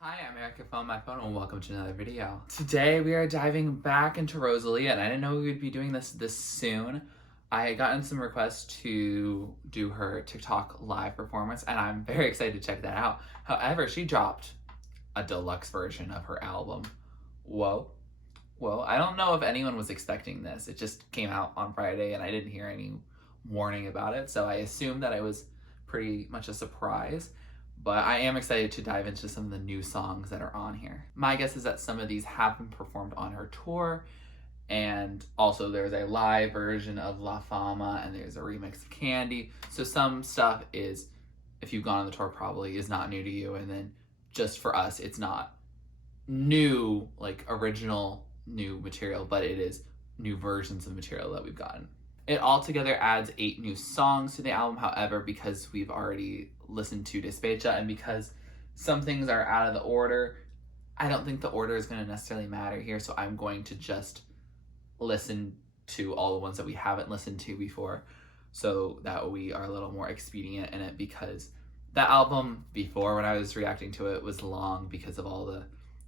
Hi, I'm Erica from my phone and welcome to another video. Today we are diving back into ROSALÍA, and I didn't know we would be doing this soon. I had gotten some requests to do her TikTok live performance and I'm very excited to check that out. However, she dropped a deluxe version of her album. Whoa. I don't know if anyone was expecting this. It just came out on Friday and I didn't hear any warning about it, so I assumed that it was pretty much a surprise. But I am excited to dive into some of the new songs that are on here. My guess is that some of these have been performed on her tour, and also there's a live version of La Fama, and there's a remix of Candy. So some stuff is, if you've gone on the tour, probably is not new to you, and then just for us, it's not new, like original new material, but it is new versions of material that we've gotten. It altogether adds 8 new songs to the album. However, because we've already listened to DESPECHÁ and because some things are out of the order, I don't think the order is going to necessarily matter here. So I'm going to just listen to all the ones that we haven't listened to before so that we are a little more expedient in it, because that album before, when I was reacting to it, was long because of all the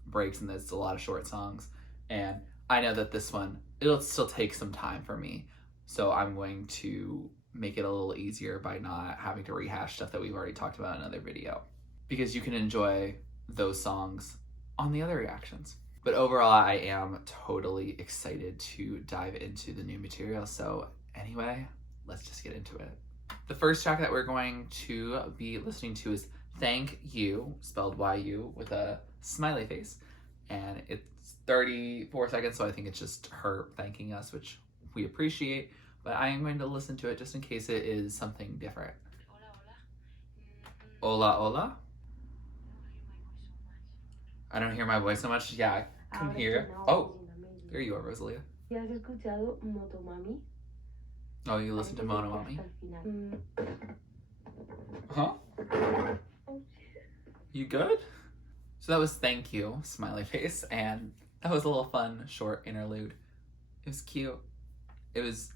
breaks and there's a lot of short songs. And I know that this one, it'll still take some time for me. So I'm going to make it a little easier by not having to rehash stuff that we've already talked about in another video, because you can enjoy those songs on the other reactions. But overall, I am totally excited to dive into the new material. So anyway, let's just get into it. The first track that we're going to be listening to is Thank You, spelled Y-U with a smiley face. And it's 34 seconds, so I think it's just her thanking us, which we appreciate, but I am going to listen to it just in case it is something different. Hola, hola. I don't hear my voice so much. Yeah, I can hear. Oh, there you are, ROSALÍA. ¿Has escuchado MOTOMAMI? Oh, you listen to MOTOMAMI? Huh? You good? So that was Thank You, smiley face, and that was a little fun, short interlude. It was cute. It was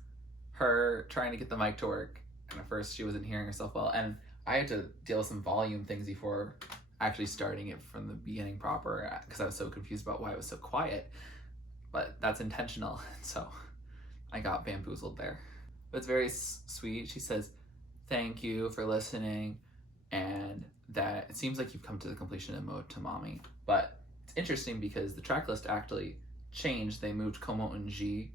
her trying to get the mic to work, and at first she wasn't hearing herself well, and I had to deal with some volume things before actually starting it from the beginning proper, because I was so confused about why it was so quiet. But that's intentional, so I got bamboozled there. But it's very sweet. She says, thank you for listening, and that it seems like you've come to the completion of MOTOMAMI. But it's interesting because the track list actually changed. They moved Como Un G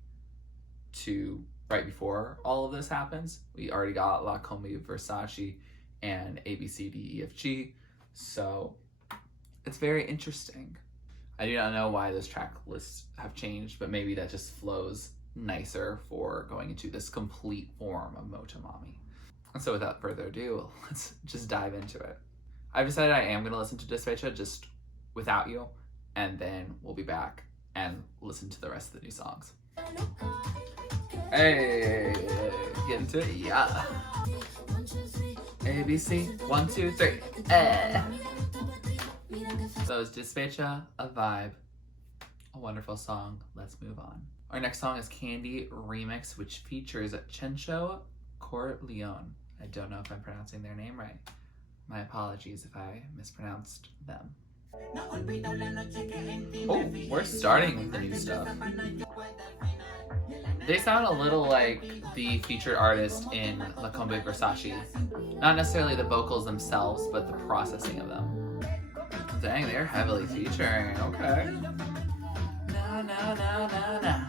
to right before all of this happens. We already got La Combi Versace and A, B, C, D, E, F, G. So it's very interesting. I do not know why those track lists have changed, but maybe that just flows nicer for going into this complete form of MOTOMAMI. And so without further ado, let's just dive into it. I've decided I am going to listen to DESPECHÁ just without you, and then we'll be back and listen to the rest of the new songs. Hey, get into it, yeah. A, B, C, 1, 2, 3, So it's DESPECHÁ, a vibe, a wonderful song. Let's move on. Our next song is Candy Remix, which features Chencho, Corleone. I don't know if I'm pronouncing their name right. My apologies if I mispronounced them. Oh, we're starting with the new stuff. They sound a little like the featured artist in La Combi Versace. Not necessarily the vocals themselves, but the processing of them. Dang, they're heavily featuring. Okay. Na na na na na.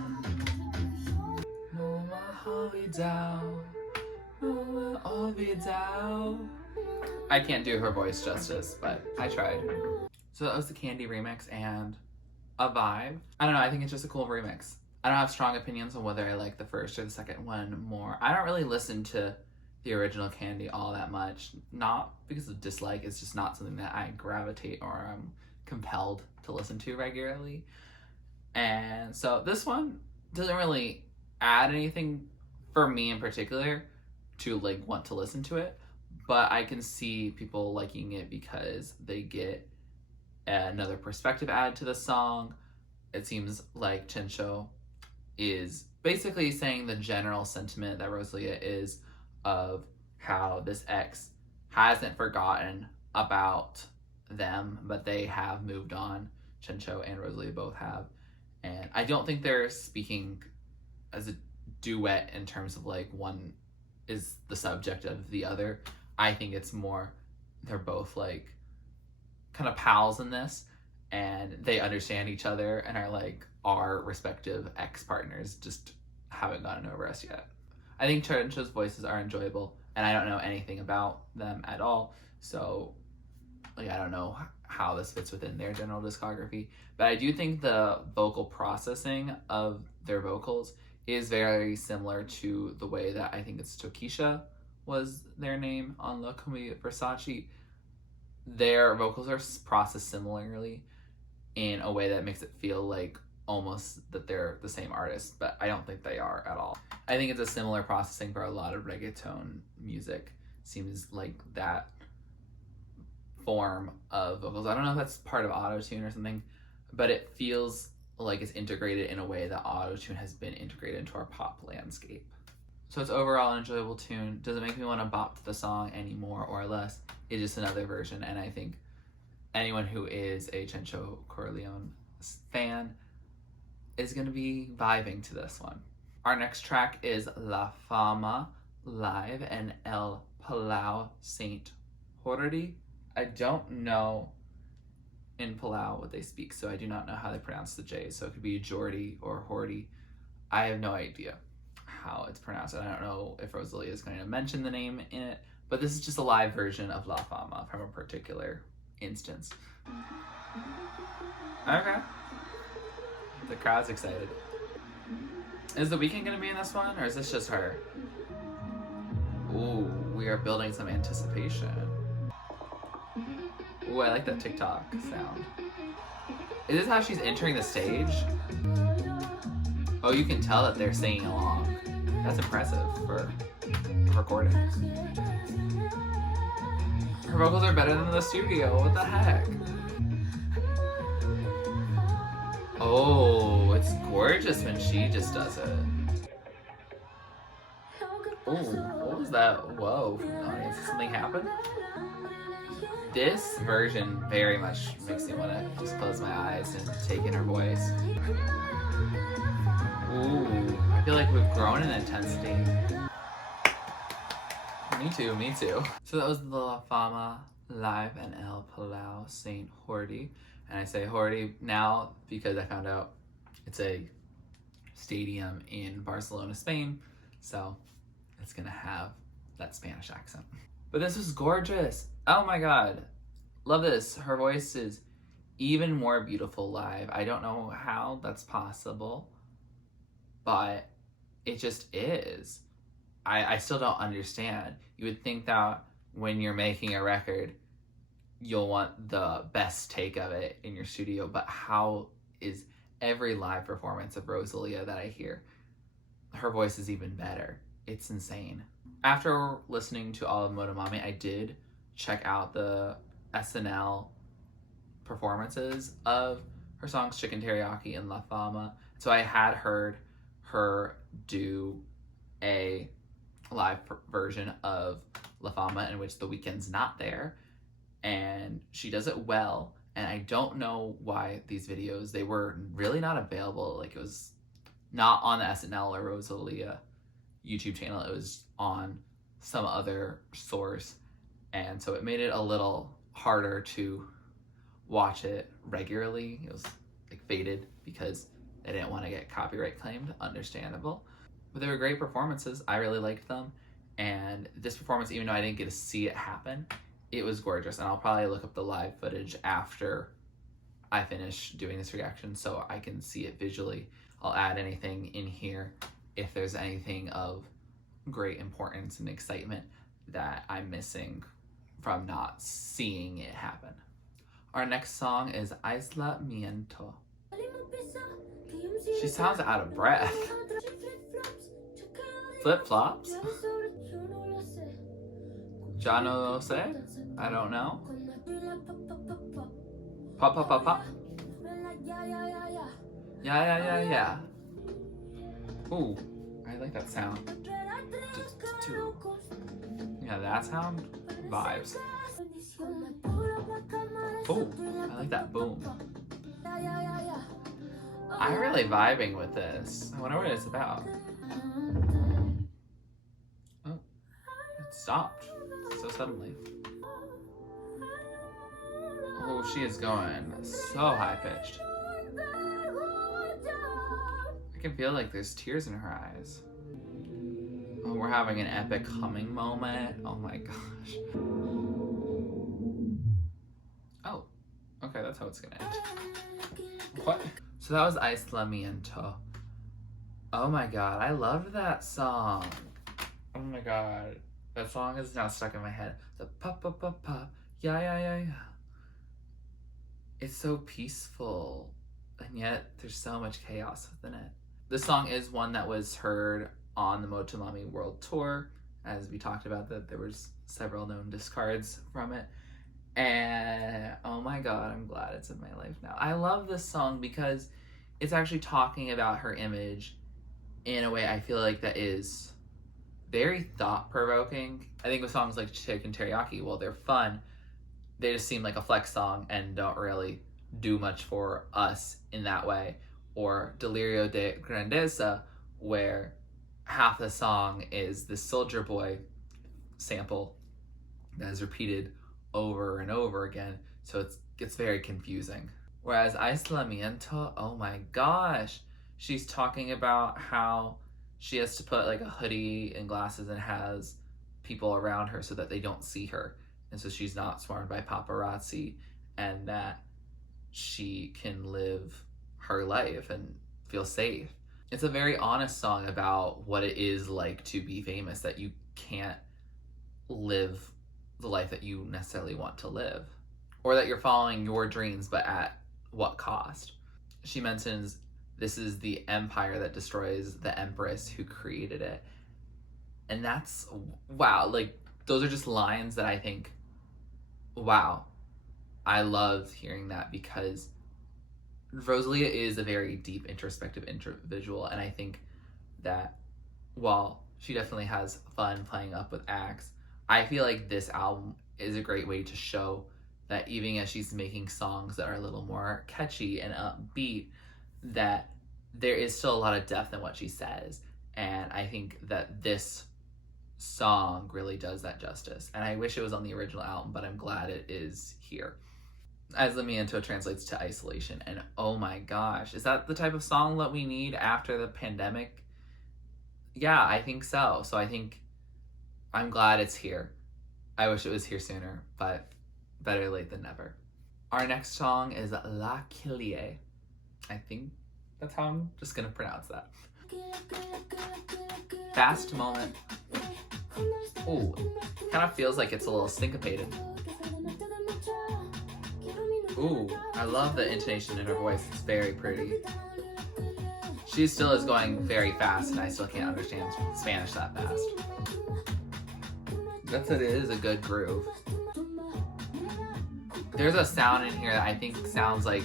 I can't do her voice justice, but I tried. So that was the Candy remix and a vibe. I don't know, I think it's just a cool remix. I don't have strong opinions on whether I like the first or the second one more. I don't really listen to the original Candy all that much. Not because of dislike, it's just not something that I gravitate or I'm compelled to listen to regularly. And so this one doesn't really add anything for me in particular to like want to listen to it, but I can see people liking it because they get another perspective added to the song. It seems like Chencho is basically saying the general sentiment that ROSALÍA is of how this ex hasn't forgotten about them, but they have moved on. Chencho and Rosalia both have. And I don't think they're speaking as a duet in terms of like one is the subject of the other. I think it's more they're both like kind of pals in this, and they understand each other and are like our respective ex-partners, just haven't gotten over us yet. I think Chencho's voices are enjoyable, and I don't know anything about them at all, so like I don't know how this fits within their general discography, but I do think the vocal processing of their vocals is very similar to the way that I think it's Tokisha was their name on La Commedia Versace. Their vocals are processed similarly in a way that makes it feel like almost that they're the same artist, but I don't think they are at all. I think it's a similar processing for a lot of reggaeton music. Seems like that form of vocals. I don't know if that's part of auto-tune or something, but it feels like it's integrated in a way that auto-tune has been integrated into our pop landscape. So it's overall an enjoyable tune. Does it make me want to bop to the song any more or less? It's just another version, and I think anyone who is a Chencho Corleone fan is going to be vibing to this one. Our next track is La Fama live in El Palau Sant Jordi. I don't know in Palau what they speak, so I do not know how they pronounce the J, so it could be Jordi or Jordi. I have no idea how it's pronounced, and I don't know if Rosalia is going to mention the name in it, but this is just a live version of La Fama from a particular instance. Okay. The crowd's excited. Is The Weeknd gonna be in this one, or is this just her? Ooh, we are building some anticipation. Ooh, I like that TikTok sound. Is this how she's entering the stage? Oh, you can tell that they're singing along. That's impressive for recording. Her vocals are better than the studio, what the heck? Oh, it's gorgeous when she just does it. Oh, what was that? Whoa, from the audience, did something happen? This version very much makes me want to just close my eyes and take in her voice. Ooh, I feel like we've grown in intensity. Me too, me too. So that was the La Fama live in El Palau Sant Jordi. And I say Jordi now because I found out it's a stadium in Barcelona, Spain. So it's gonna have that Spanish accent. But this was gorgeous. Oh my God. Love this. Her voice is even more beautiful live. I don't know how that's possible, but it just is. I still don't understand. You would think that when you're making a record, you'll want the best take of it in your studio, but how is every live performance of Rosalia that I hear, her voice is even better. It's insane. After listening to all of MOTOMAMI, I did check out the SNL performances of her songs Chicken Teriyaki and La Fama. So I had heard her do a live version of La Fama in which The Weeknd's not there, and she does it well. And I don't know why these videos, they were really not available. Like, it was not on the SNL or Rosalia YouTube channel. It was on some other source, and so it made it a little harder to watch it regularly. It was like faded because they didn't want to get copyright claimed. Understandable. But they were great performances. I really liked them. And this performance, even though I didn't get to see it happen, it was gorgeous. And I'll probably look up the live footage after I finish doing this reaction so I can see it visually. I'll add anything in here if there's anything of great importance and excitement that I'm missing from not seeing it happen. Our next song is Aislamiento. She sounds out of breath. Flip-flops? Ya no lo sé? I don't know. Pop, pop, pop, pop. Yeah. Ooh, I like that sound. Yeah, that sound Vibes. Oh, I like that boom. I'm really vibing with this. I wonder what it's about. Oh, it stopped so suddenly. Oh, she is going so high pitched. I can feel like there's tears in her eyes. Oh, we're having an epic humming moment. Oh my gosh. Oh, okay, that's how it's gonna end. What? So that was Aislamiento. Oh my god, I loved that song. Oh my god. That song is now stuck in my head. The pop pop pop pop, yeah yeah yeah yeah. It's so peaceful, and yet there's so much chaos within it. This song is one that was heard on the MOTOMAMI World Tour. As we talked about, that there was several known discards from it. And oh my god, I'm glad it's in my life now. I love this song because it's actually talking about her image in a way I feel like that is very thought-provoking. I think with songs like Chicken Teriyaki, well, they're fun, they just seem like a flex song and don't really do much for us in that way. Or Delirio de Grandeza, where half the song is the Soldier Boy sample that is repeated over and over again, so it's very confusing. Whereas Aislamiento, oh my gosh, she's talking about how she has to put like a hoodie and glasses and has people around her so that they don't see her, and so she's not swarmed by paparazzi, and that she can live her life and feel safe. It's a very honest song about what it is like to be famous, that you can't live the life that you necessarily want to live, or that you're following your dreams, but at what cost. She mentions this is the empire that destroys the empress who created it. And that's, wow, like those are just lines that I think, wow, I love hearing that, because ROSALÍA is a very deep, introspective individual, and I think that while she definitely has fun playing up with acts, I feel like this album is a great way to show that even as she's making songs that are a little more catchy and upbeat, that there is still a lot of depth in what she says. And I think that this song really does that justice. And I wish it was on the original album, but I'm glad it is here. Aislamiento translates to isolation, and oh my gosh, is that the type of song that we need after the pandemic? Yeah, I think so. So I think I'm glad it's here. I wish it was here sooner, but better late than never. Our next song is La KILIÉ. I think that's how I'm just gonna pronounce that. Fast moment. Ooh, kind of feels like it's a little syncopated. Ooh, I love the intonation in her voice. It's very pretty. She still is going very fast, and I still can't understand Spanish that fast. That's it is a good groove. There's a sound in here that I think sounds like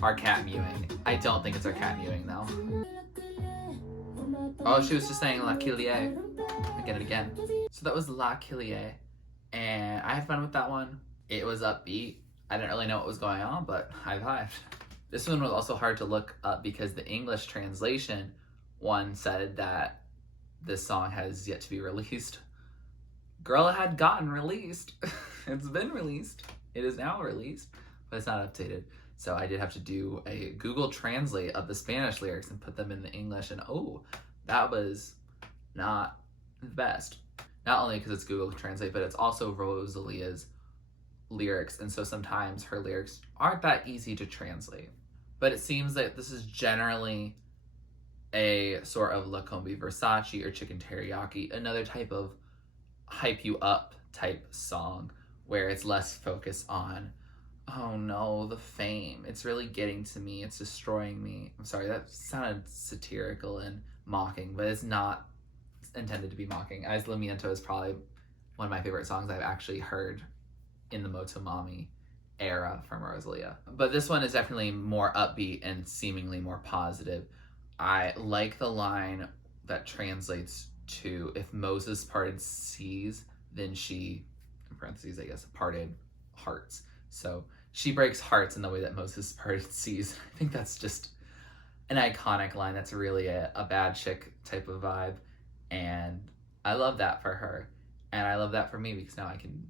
our cat mewing. I don't think it's our cat mewing though. Oh, she was just saying La KILIÉ. I get it again. So that was La KILIÉ, and I had fun with that one. It was upbeat. I didn't really know what was going on, but I vibed. This one was also hard to look up because the English translation one said that this song has yet to be released. Girl, it had gotten released. It's been released. It is now released, but it's not updated. So I did have to do a Google Translate of the Spanish lyrics and put them in the English, and oh, that was not the best. Not only because it's Google Translate, but it's also ROSALÍA's lyrics, and so sometimes her lyrics aren't that easy to translate. But it seems that this is generally a sort of La Combi Versace or Chicken Teriyaki, another type of hype you up type song where it's less focused on, oh no, the fame. It's really getting to me. It's destroying me. I'm sorry, that sounded satirical and mocking, but it's not intended to be mocking. Aislamiento is probably one of my favorite songs I've actually heard in the MOTOMAMI era from ROSALÍA. But this one is definitely more upbeat and seemingly more positive. I like the line that translates to, if Moses parted seas, then she in parentheses, I guess, parted hearts. So she breaks hearts in the way that Moses parted seas. I think that's just an iconic line. That's really a bad chick type of vibe. And I love that for her. And I love that for me because now I can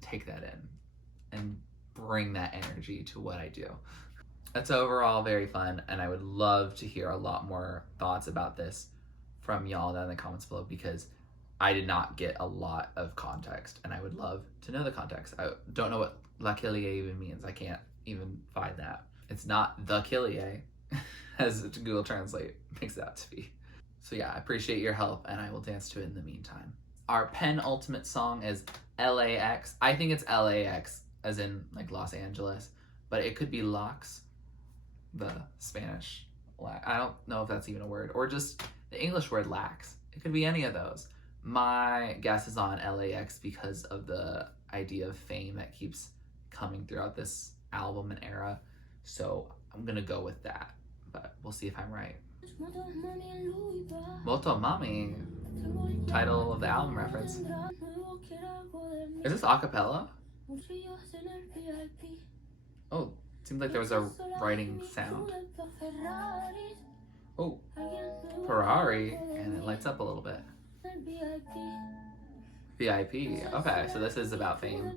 take that in and bring that energy to what I do. It's overall very fun, and I would love to hear a lot more thoughts about this from y'all down in the comments below, because I did not get a lot of context, and I would love to know the context. I don't know what La KILIÉ even means. I can't even find that. It's not the KILIÉ, as Google Translate makes it out to be. So yeah, I appreciate your help, and I will dance to it in the meantime. Our penultimate song is LAX. I think it's LAX, as in like Los Angeles, but it could be LAX, the Spanish. I don't know if that's even a word, or just the English word lax. It could be any of those. My guess is on LAX because of the idea of fame that keeps coming throughout this album and era. So I'm gonna go with that, but we'll see if I'm right. MOTOMAMI, title of the album reference. Is this a cappella? Oh, seems like there was a writing sound. Oh, Ferrari, and it lights up a little bit. VIP. Okay, so this is about fame.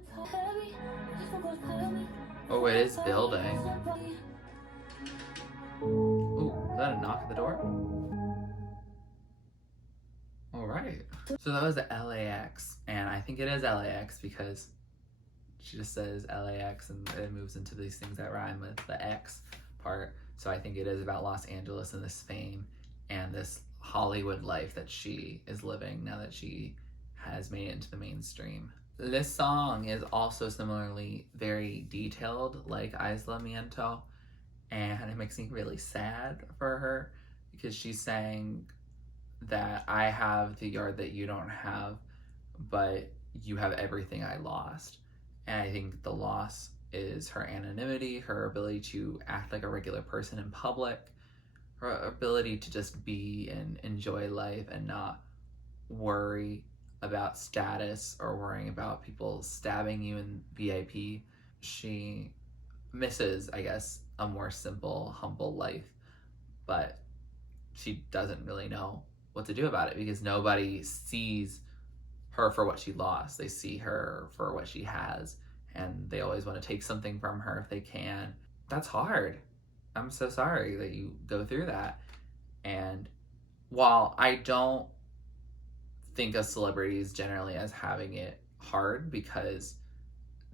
Oh, it is building. Ooh, is that a knock at the door? All right. So that was the LAX, and I think it is LAX because she just says LAX and it moves into these things that rhyme with the X part. So I think it is about Los Angeles and this fame and this Hollywood life that she is living now that she has made it into the mainstream. This song is also similarly very detailed, like Aislamiento, and it makes me really sad for her because she's saying that I have the yard that you don't have, but you have everything I lost. And I think the loss is her anonymity, her ability to act like a regular person in public, her ability to just be and enjoy life and not worry about status or worrying about people stabbing you in VIP. She misses, I guess, a more simple, humble life, but she doesn't really know what to do about it because nobody sees her for what she lost. They see her for what she has, and they always want to take something from her if they can. That's hard. I'm so sorry that you go through that. And while I don't think of celebrities generally as having it hard because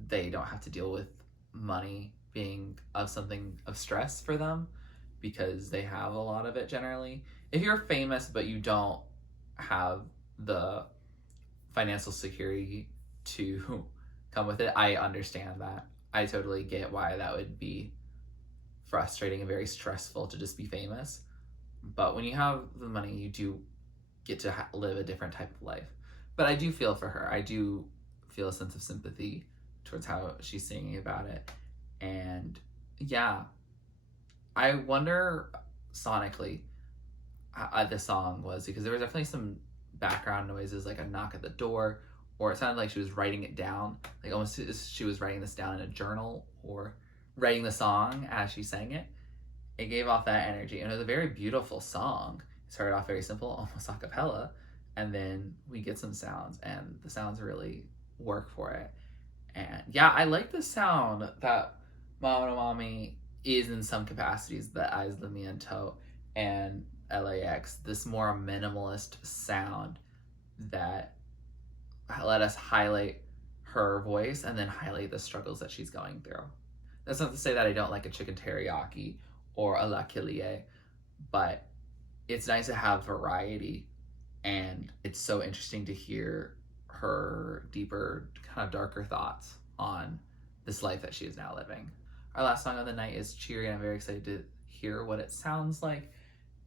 they don't have to deal with money being of something of stress for them because they have a lot of it generally. If you're famous but you don't have the financial security to come with it, I understand that. I totally get why that would be frustrating and very stressful to just be famous. But when you have the money, you do get to live a different type of life. But I do feel for her. I do feel a sense of sympathy towards how she's singing about it. And yeah, I wonder sonically how the song was, because there was definitely some background noises, like a knock at the door, or it sounded like she was writing it down, like almost she was writing this down in a journal or writing the song as she sang it. It gave off that energy, and it was a very beautiful song. It started off very simple, almost a cappella, and then we get some sounds, and the sounds really work for it. And yeah, I like the sound that MOTOMAMI is in some capacities, the Aislamiento and LAX, this more minimalist sound that let us highlight her voice and then highlight the struggles that she's going through. That's not to say that I don't like a chicken teriyaki or a La KILIÉ, but it's nice to have variety, and it's so interesting to hear her deeper, kind of darker thoughts on this life that she is now living. Our last song of the night is Chiri, and I'm very excited to hear what it sounds like.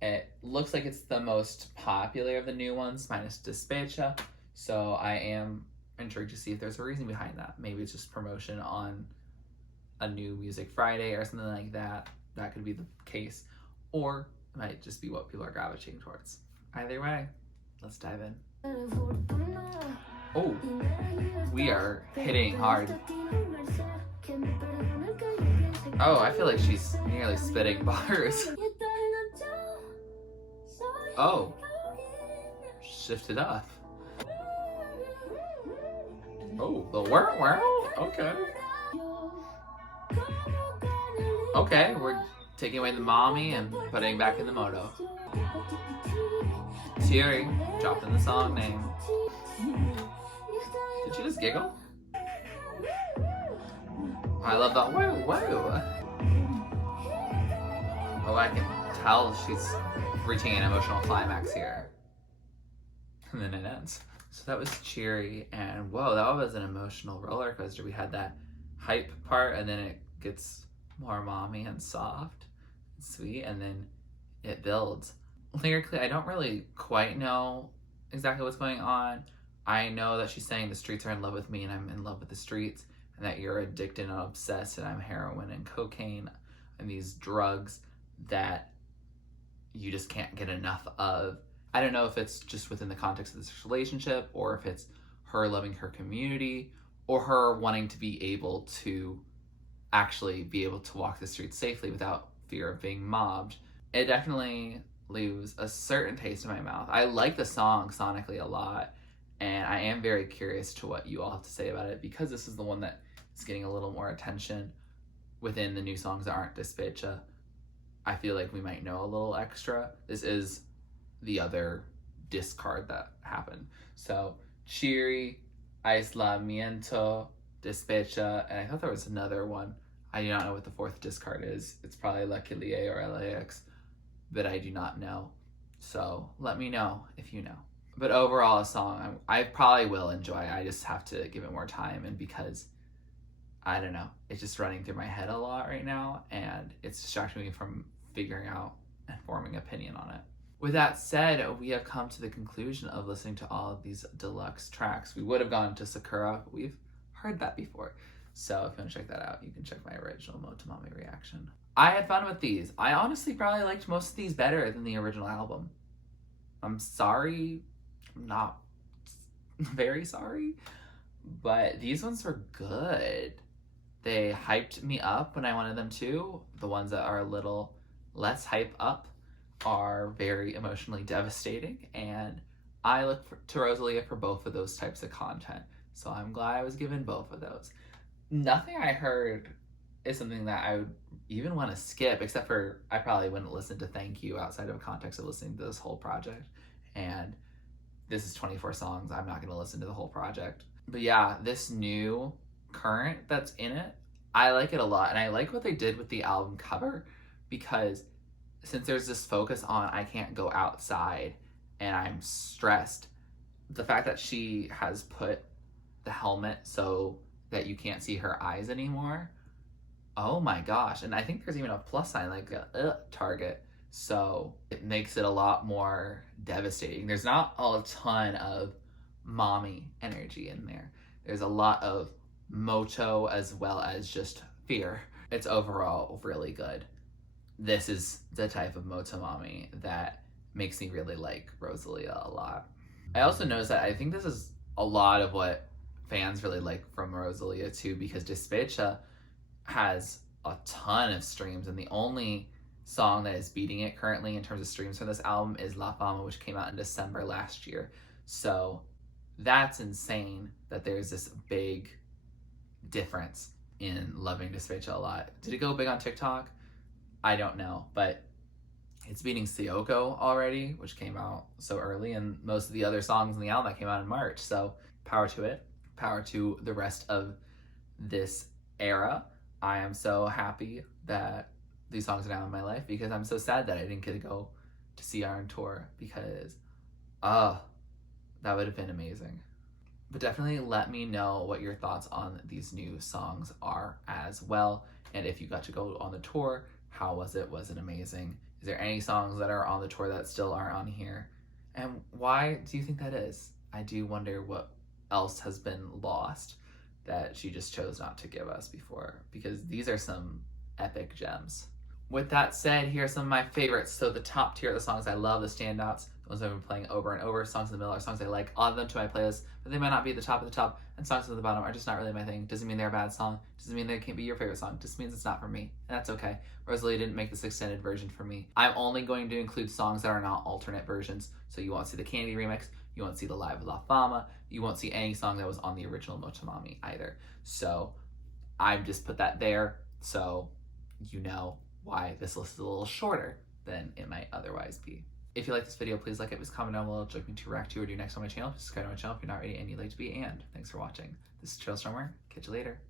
It looks like it's the most popular of the new ones, minus DESPECHÁ, so I am intrigued to see if there's a reason behind that. Maybe it's just promotion on a new Music Friday or something like that. That could be the case. Or it might just be what people are gravitating towards. Either way, let's dive in. Oh, we are hitting hard. Oh, I feel like she's nearly spitting bars. Oh, shift it up. Oh, the wow. Okay. Okay, we're taking away the mommy and putting back in the moto. Chiri, dropping the song name. Did she just giggle? Oh, I love that. Woo, woo. Oh, I can tell she's reaching an emotional climax here. And then it ends. So that was Chiri, and whoa, that was an emotional roller coaster. We had that hype part, and then it gets more mommy and soft and sweet, and then it builds. Lyrically, I don't really quite know exactly what's going on. I know that she's saying the streets are in love with me and I'm in love with the streets, and that you're addicted and obsessed and I'm heroin and cocaine and these drugs that you just can't get enough of. I don't know if it's just within the context of this relationship, or if it's her loving her community, or her wanting to be able to actually be able to walk the streets safely without fear of being mobbed. It definitely leaves a certain taste in my mouth. I like the song sonically a lot, and I am very curious to what you all have to say about it, because this is the one that is getting a little more attention within the new songs that aren't DESPECHÁ. I feel like we might know a little extra. This is the other discard that happened. So Chiri, Aislamiento, DESPECHÁ, and I thought there was another one. I do not know what the fourth discard is. It's probably KILIÉ or LAX, but I do not know. So let me know if you know. But overall, a song I probably will enjoy. I just have to give it more time, and because I don't know, it's just running through my head a lot right now, and it's distracting me from figuring out and forming opinion on it. With that said, we have come to the conclusion of listening to all of these deluxe tracks. We would have gone to Sakura, but we've heard that before. So if you want to check that out, you can check my original MOTOMAMI reaction. I had fun with these. I honestly probably liked most of these better than the original album. I'm sorry. I'm not very sorry. But these ones were good. They hyped me up when I wanted them to. The ones that are a little less hype up are very emotionally devastating, and I look to ROSALÍA for both of those types of content. So I'm glad I was given both of those. Nothing I heard is something that I would even want to skip, except for I probably wouldn't listen to Thank You outside of context of listening to this whole project. And this is 24 songs. I'm not going to listen to the whole project. But yeah, this new current that's in it, I like it a lot. And I like what they did with the album cover, because since there's this focus on I can't go outside and I'm stressed, the fact that she has put the helmet so that you can't see her eyes anymore, oh my gosh. And I think there's even a plus sign, like a target, so it makes it a lot more devastating. There's not a ton of mommy energy in there. There's a lot of moto as well as just fear. It's overall really good. This is the type of MOTOMAMI that makes me really like ROSALÍA a lot. I also noticed that I think this is a lot of what fans really like from ROSALÍA too, because DESPECHÁ has a ton of streams, and the only song that is beating it currently in terms of streams for this album is La Fama, which came out in December last year. So that's insane that there's this big difference in loving DESPECHÁ a lot. Did it go big on TikTok? I don't know, but it's beating Syoko already, which came out so early, and most of the other songs in the album that came out in March. So power to it. Power to the rest of this era. I am so happy that these songs are now in my life, because I'm so sad that I didn't get to go to see her on tour, because that would have been amazing. But definitely let me know what your thoughts on these new songs are as well. And if you got to go on the tour, how was it? Was it amazing? Is there any songs that are on the tour that still aren't on here? And why do you think that is? I do wonder what else has been lost that she just chose not to give us before, because these are some epic gems. With that said, here are some of my favorites. So the top tier of the songs I love, the standouts, the ones I've been playing over and over. Songs in the middle are songs I like. I'll add them to my playlist, but they might not be at the top of the top, and songs at the bottom are just not really my thing. Doesn't mean they're a bad song. Doesn't mean they can't be your favorite song. Just means it's not for me, and that's okay. Rosalia didn't make this extended version for me. I'm only going to include songs that are not alternate versions, so you won't see the Candy remix, you won't see the live La Fama, you won't see any song that was on the original Motomami either. So I've just put that there so you know why this list is a little shorter than it might otherwise be. If you like this video, please like it, please comment down below, like me to react to or do next on my channel. Subscribe to my channel if you're not ready and you'd like to be, and thanks for watching. This is TurtleStormer. Catch you later.